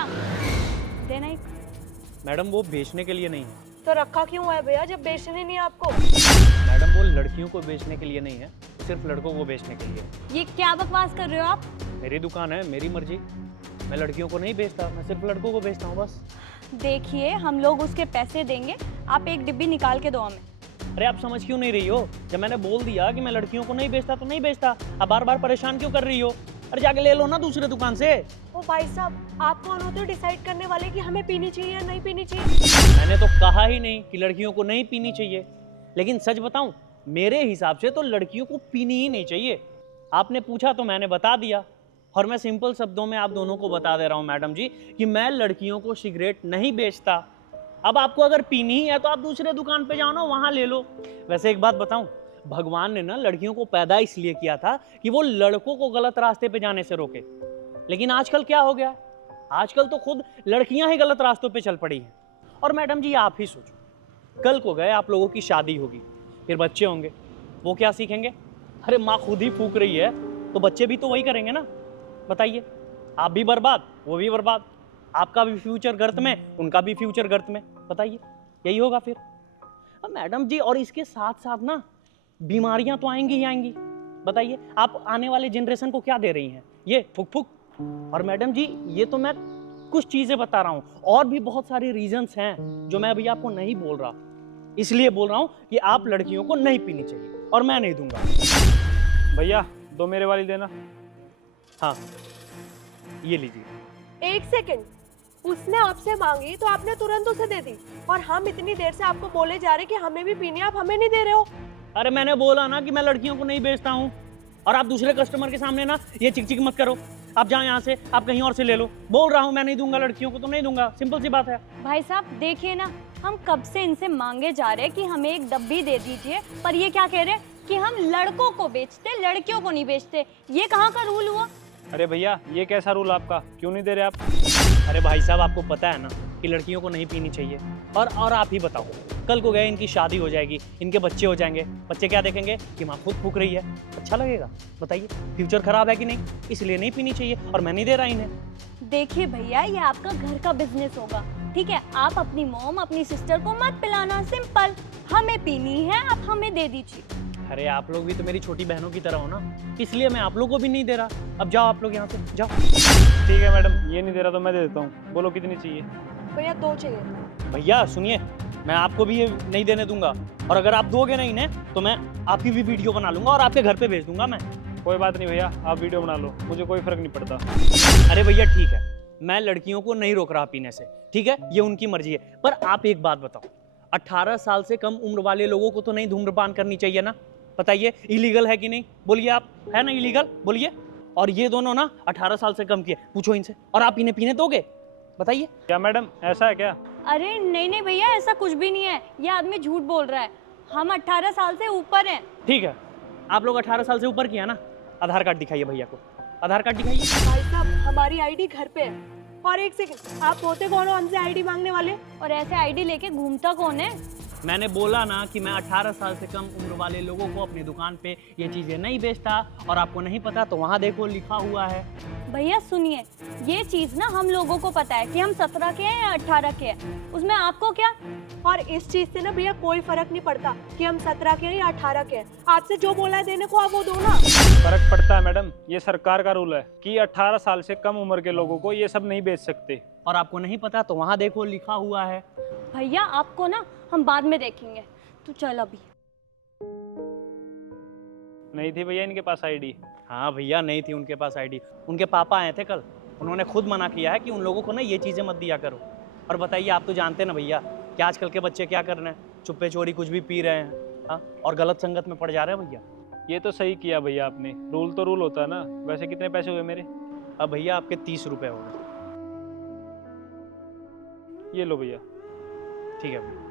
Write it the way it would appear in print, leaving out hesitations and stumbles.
भैया देना एक। मैडम वो बेचने के लिए नहीं है। तो रखा क्यों है भैया जब बेचने नहीं है आपको? मैडम वो लड़कियों को बेचने के लिए नहीं है, सिर्फ लड़कों को बेचने के लिए है। ये क्या बकवास कर रहे हो आप? मेरी दुकान है, मेरी मर्जी। मैं लड़कियों को नहीं बेचता, मैं सिर्फ लड़कों को बेचता हूँ बस। देखिए हम लोग उसके पैसे देंगे, आप एक डिब्बी निकाल के दो हमें। अरे आप समझ क्यों नहीं रही हो? जब मैंने बोल दिया कि मैं लड़कियों को नहीं बेचता तो नहीं बेचता। आप बार बार परेशान क्यों कर रही हो? अरे जाके ले लो ना दूसरे दुकान से। ओ भाई साहब, आप कौन होते हो डिसाइड करने वाले कि हमें पीनी चाहिए या नहीं पीनी चाहिए? मैंने तो कहा ही नहीं कि लड़कियों को नहीं पीनी चाहिए, लेकिन सच बताऊं, मेरे हिसाब से तो लड़कियों को पीनी ही नहीं चाहिए। आपने पूछा तो मैंने बता दिया, और मैं सिंपल शब्दों में आप दोनों को बता दे रहा हूं मैडम जी कि मैं लड़कियों को सिगरेट नहीं बेचता। अब आपको अगर पीनी ही है तो आप दूसरे दुकान पे जाओ ना, वहां ले लो। वैसे एक बात बताऊं, भगवान ने ना लड़कियों को पैदा इसलिए किया था कि वो लड़कों को गलत रास्ते पे जाने से रोके। लेकिन आजकल क्या हो गया? आजकल तो खुद लड़कियां ही गलत रास्तों पे चल पड़ी हैं। और मैडम जी आप ही सोचो, कल को गए आप लोगों की शादी होगी, फिर बच्चे होंगे, वो क्या सीखेंगे? अरे माँ खुद ही फूक रही है तो बच्चे भी तो वही करेंगे ना। बताइए, आप भी बर्बाद, वो भी बर्बाद, आपका भी फ्यूचर गर्त में, उनका भी फ्यूचर गर्त में। बताइए, यही होगा फिर। अब मैडम जी और इसके साथ साथ ना बीमारियां तो आएंगी ही आएंगी। बताइए, आप आने वाले जनरेशन को क्या दे रही हैं? ये फुक फुक। और मैडम जी ये तो मैं कुछ चीजें बता रहा हूँ, और भी बहुत सारे रीजंस हैं जो मैं अभी आपको नहीं बोल रहा, इसलिए बोल रहा हूँ कि आप लड़कियों को नहीं पीनी चाहिए, और मैं नहीं दूंगा। भैया दो मेरे वाली देना। हाँ ये लीजिए। एक सेकंड, उसने आपसे मांगी तो आपने तुरंत उसे दे दी, और हम इतनी देर से आपको बोले जा रहे कि हमें भी पीनी है, आप हमें नहीं दे रहे हो। अरे मैंने बोला ना कि मैं लड़कियों को नहीं बेचता हूँ, और आप दूसरे कस्टमर के सामने ना ये चिक चिक मत करो। आप जाओ यहाँ से, आप कहीं और से ले लो। बोल रहा हूँ मैं नहीं दूंगा, लड़कियों को तो नहीं दूंगा, सिंपल सी बात है। भाई साहब देखिए ना, हम कब से इनसे मांगे जा रहे हैं कि हमें एक डब्बी दे दीजिए, पर ये क्या कह रहे हैं कि हम लड़कों को बेचते, लड़कियों को नहीं बेचते। ये कहाँ का रूल हुआ? अरे भैया ये कैसा रूल आपका, क्यों नहीं दे रहे आप? अरे भाई साहब आपको पता है ना कि लड़कियों को नहीं पीनी चाहिए। और आप ही बताओ, कल को गए इनकी शादी हो जाएगी, इनके बच्चे हो जाएंगे, बच्चे क्या देखेंगे कि माँ खुद फूक रही है। अच्छा लगेगा? बताइए, फ्यूचर खराब है कि नहीं? इसलिए नहीं पीनी चाहिए, और मैं नहीं दे रहा इन्हें। देखिए भैया, ये आपका घर का बिजनेस होगा, ठीक है? आप अपनी मॉम, अपनी सिस्टर को मत पिलाना, सिंपल। हमें पीनी है, आप हमें दे दीजिए। अरे आप लोग भी तो मेरी छोटी बहनों की तरह हो ना, इसलिए मैं आप लोगों को भी नहीं दे रहा। अब जाओ आप लोग यहाँ से, जाओ। ठीक है मैडम, ये नहीं दे रहा तो मैं दे देता हूँ। बोलो कितनी चाहिए? भैया दो चाहिए। भैया सुनिए, मैं आपको भी ये नहीं देने दूंगा, और अगर आप दोगे नहीं इन्हें तो मैं आपकी भी वीडियो बना लूंगा और आपके घर पे भेज दूंगा मैं। कोई बात नहीं भैया, आप वीडियो बना लो, मुझे कोई फर्क नहीं पड़ता। अरे भैया ठीक है, मैं लड़कियों को नहीं रोक रहा पीने से, ठीक है? ये उनकी मर्जी है। पर आप एक बात बताओ, 18 साल से कम उम्र वाले लोगों को तो नहीं धूम्रपान करनी चाहिए ना? बताइए, इलीगल है कि नहीं? बोलिए आप, है ना इलीगल? बोलिए। और ये दोनों ना 18 साल से कम किए, पूछो इनसे, और आप इन्हें पीने दोगे? बताइए। क्या मैडम ऐसा है क्या? अरे नहीं नहीं भैया, ऐसा कुछ भी नहीं है, ये आदमी झूठ बोल रहा है। हम 18 साल से ऊपर हैं। ठीक है, आप लोग 18 साल से ऊपर किया ना? आधार कार्ड दिखाइए भैया को, आधार कार्ड दिखाइए। भाई साहब हमारी आईडी घर पे है। और एक सेकंड, आप होते कौन हो हमसे आईडी मांगने वाले? और ऐसे आईडी लेके घूमता कौन है? मैंने बोला ना कि मैं 18 साल से कम उम्र वाले लोगों को अपनी दुकान पे ये चीजें नहीं बेचता, और आपको नहीं पता तो वहाँ देखो लिखा हुआ है। भैया सुनिए, ये चीज ना हम लोगों को पता है कि हम 17 के हैं या 18 के हैं, उसमें आपको क्या? और इस चीज से ना भैया कोई फर्क नहीं पड़ता कि हम 17 के हैं या 18 के हैं। आपसे जो बोला है देने को आप वो दो ना। फर्क पड़ता है मैडम, ये सरकार का रूल है कि 18 साल से कम उम्र के लोगों को ये सब नहीं बेच सकते। और आपको नहीं पता तो वहाँ देखो लिखा हुआ है। भैया आपको ना हम बाद में देखेंगे, तू चल अभी। नहीं थी भैया इनके पास आईडी। हाँ भैया नहीं थी उनके पास आईडी, उनके पापा आए थे कल, उन्होंने खुद मना किया है कि उन लोगों को ना ये चीज़ें मत दिया करो। और बताइए, आप तो जानते ना भैया कि आजकल के बच्चे क्या कर रहे हैं, चुप्पे चोरी कुछ भी पी रहे हैं, हाँ, और गलत संगत में पड़ जा रहे हैं भैया। ये तो सही किया भैया आपने, रूल तो रूल होता है ना। वैसे कितने पैसे हुए मेरे? अब भैया आपके 30 रुपये हो गए। ये लो भैया। ठीक है भैया।